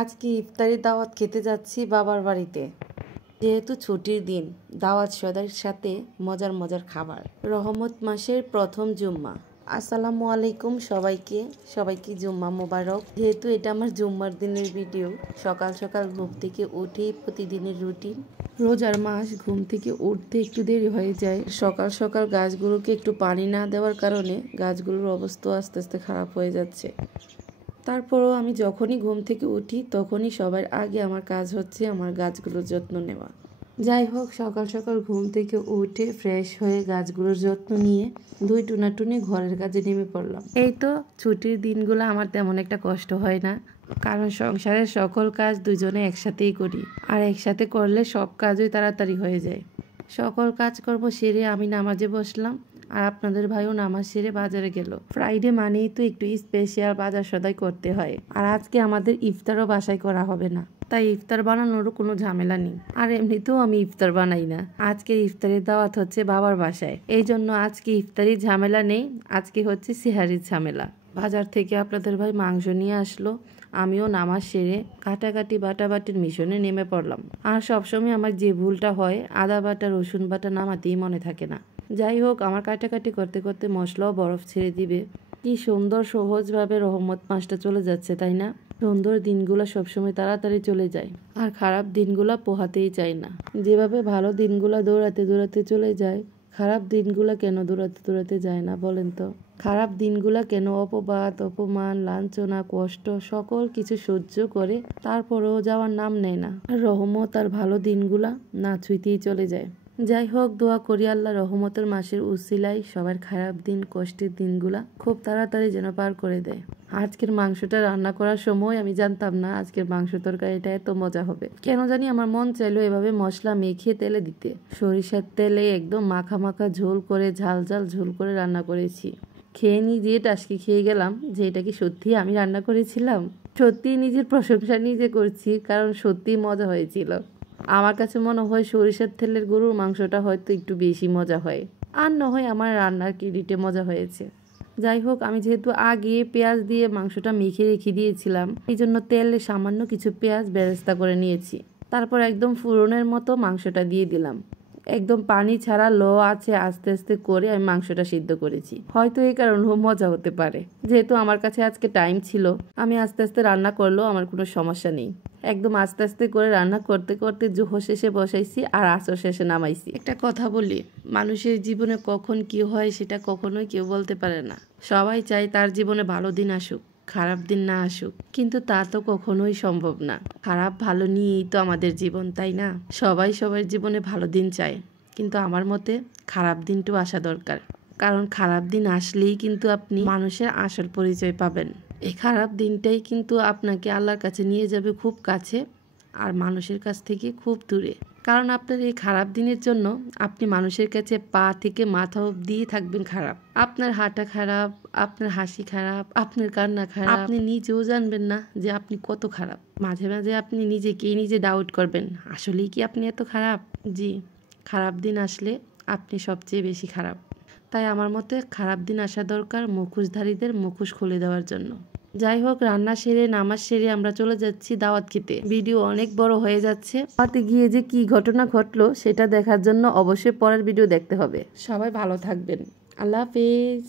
আজকে ইফতারি দাওয়াত খেতে যাচ্ছি বাবার বাড়িতে। যেহেতু ছুটির দিন, দাওয়াত সদার সাথে মজার মজার খাবার। রহমত মাসের প্রথম জুম্মা। আসসালামু আলাইকুম সবাইকে জুম্মা মোবারক। যেহেতু এটা আমার জুম্মার দিনের ভিডিও, সকাল সকাল ঘুম থেকে উঠে প্রতিদিনের রুটিন। রোজার মাস, ঘুম থেকে উঠতে একটু দেরি হয়ে যায়। সকাল সকাল গাছগুলোকে একটু পানি না দেওয়ার কারণে গাছগুলোর অবস্থা আস্তে আস্তে খারাপ হয়ে যাচ্ছে। তারপরও আমি যখনই ঘুম থেকে উঠি তখনই সবার আগে আমার কাজ হচ্ছে আমার গাছগুলোর যত্ন নেওয়া। যাই হোক, সকাল সকাল ঘুম থেকে উঠে ফ্রেশ হয়ে গাছগুলোর যত্ন নিয়ে দুই টুনাটুনি ঘরের কাজে নেমে পড়লাম। এই তো ছুটির দিনগুলো আমার তেমন একটা কষ্ট হয় না, কারণ সংসারের সকল কাজ দুজনে একসাথেই করি, আর একসাথে করলে সব কাজই তাড়াতাড়ি হয়ে যায়। সকল কাজকর্ম সেরে আমি নামাজে বসলাম, আর আপনাদের ভাইও নামাজ সেরে বাজারে গেল। ফ্রাইডে মানেই তো একটু স্পেশাল বাজার সদাই করতে হয়, আর আজকে আমাদের ইফতারও বাসায় করা হবে না, তাই ইফতার বানানোরও কোনো ঝামেলা নেই। আর এমনিতেও আমি ইফতার বানাই না, আজকের ইফতারের দাওয়াত হচ্ছে বাবার বাসায়, এই জন্য আজকে ইফতারির ঝামেলা নেই, আজকে হচ্ছে সিহারির ঝামেলা। বাজার থেকে আপনাদের ভাই মাংস নিয়ে আসলো, আমিও নামাজ সেরে কাটাকাটি বাটাবাটির মিশনে নেমে পড়লাম। আর সবসময় আমার যে ভুলটা হয়, আদা বাটা রসুন বাটা নামাতেই মনে থাকে না। যাই হোক, আমার কাটাকাটি করতে করতে মশলাও বরফ ছেড়ে দিবে। কি সুন্দর সহজভাবে রহমত মাসটা চলে যাচ্ছে, তাই না? সুন্দর দিনগুলো সবসময় তাড়াতাড়ি চলে যায়, আর খারাপ দিনগুলো পোহাতেই চায় না। যেভাবে ভালো দিনগুলো দৌড়াতে দৌড়াতে চলে যায়, খারাপ দিনগুলো কেন দৌড়াতে দৌড়াতে যায় না বলেন তো? খারাপ দিনগুলা কেন অপবাদ, অপমান, লাঞ্ছনা, কষ্ট সকল কিছু সহ্য করে তারপরেও যাওয়ার নাম নেয় না? আর রহমত আর ভালো দিনগুলা না ছুঁইতেই চলে যায়। যাই হোক, দোয়া করি আল্লাহ রহমতের মাসের উসিলায় সবার খারাপ দিন, কষ্টের দিনগুলা খুব তাড়াতাড়ি যেন পার করে দেয়। আজকের মাংসটা রান্না করার সময় আমি জানতাম না আজকের মাংস তরকারিটা এত মজা হবে। কেন জানি আমার মন চাইলো এভাবে মশলা মেখে তেলে দিতে। সরিষার তেলে একদম মাখা মাখা ঝোল করে, ঝাল ঝাল ঝোল করে রান্না করেছি। খেয়ে নিজে টাসকি খেয়ে গেলাম যে এটা কি সত্যি আমি রান্না করেছিলাম। সত্যি নিজের প্রশংসা নিজে করছি, কারণ সত্যি মজা হয়েছিল। আমার কাছে মনে হয় সরিষার তেলের গরুর মাংসটা হয়তো একটু বেশি মজা হয়, আর না হয় আমার রান্নার ক্রেডিটে মজা হয়েছে। যাই হোক, আমি যেহেতু আগে পেঁয়াজ দিয়ে মাংসটা মেখে রেখে দিয়েছিলাম, এই জন্য তেলে সামান্য কিছু পেঁয়াজ বেরেস্তা করে নিয়েছি। তারপর একদম ফোড়নের মতো মাংসটা দিয়ে দিলাম। একদম পানি ছাড়া লো আছে আস্তে আস্তে করে আমি মাংসটা সিদ্ধ করেছি। হয়তো এই কারণেও মজা হতে পারে। যেহেতু আমার কাছে আজকে টাইম ছিল, আমি আস্তে আস্তে রান্না করলেও আমার কোনো সমস্যা নেই। একদম আস্তে আস্তে করে রান্না করতে করতে জোহর শেষে বসাইছি আর আসর শেষে নামাইছি। একটা কথা বলি, মানুষের জীবনে কখন কি হয় সেটা কখনোই কেউ বলতে পারে না। সবাই চায় তার জীবনে ভালো দিন আসুক, খারাপ দিন না আসুক, কিন্তু তা তো কখনোই সম্ভব না। খারাপ ভালো নিয়েই তো আমাদের জীবন, তাই না? সবাই সবার জীবনে ভালো দিন চায়, কিন্তু আমার মতে খারাপ দিনটাও আসা দরকার, কারণ খারাপ দিন আসলেই কিন্তু আপনি মানুষের আসল পরিচয় পাবেন। এই খারাপ দিনটাই কিন্তু আপনাকে আল্লাহর কাছে নিয়ে যাবে খুব কাছে, আর মানুষের কাছ থেকে খুব দূরে। কারণ আপনার এই খারাপ দিনের জন্য আপনি মানুষের কাছে পা থেকে মাথা অবধি থাকবেন খারাপ। আপনার হাঁটা খারাপ, আপনার হাসি খারাপ, আপনার কান্না খারাপ, আপনি নিজেও জানবেন না যে আপনি কত খারাপ। মাঝে মাঝে আপনি নিজে ডাউট করবেন, আসলেই কি আপনি এত খারাপ? জি, খারাপ দিন আসলে আপনি সবচেয়ে বেশি খারাপ। তাই আমার মতে খারাপ দিন আসা দরকার মুখোশধারীদের মুখোশ খুলে দেওয়ার জন্য। যাই হোক, রান্না সেরে নামাজ সেরে আমরা চলে যাচ্ছি দাওয়াত খেতে। ভিডিও অনেক বড় হয়ে যাচ্ছে। দাওয়াতে গিয়ে যে কি ঘটনা ঘটলো সেটা দেখার জন্য অবশ্যই পরের ভিডিও দেখতে হবে। সবাই ভালো থাকবেন। আল্লাহ হাফেজ।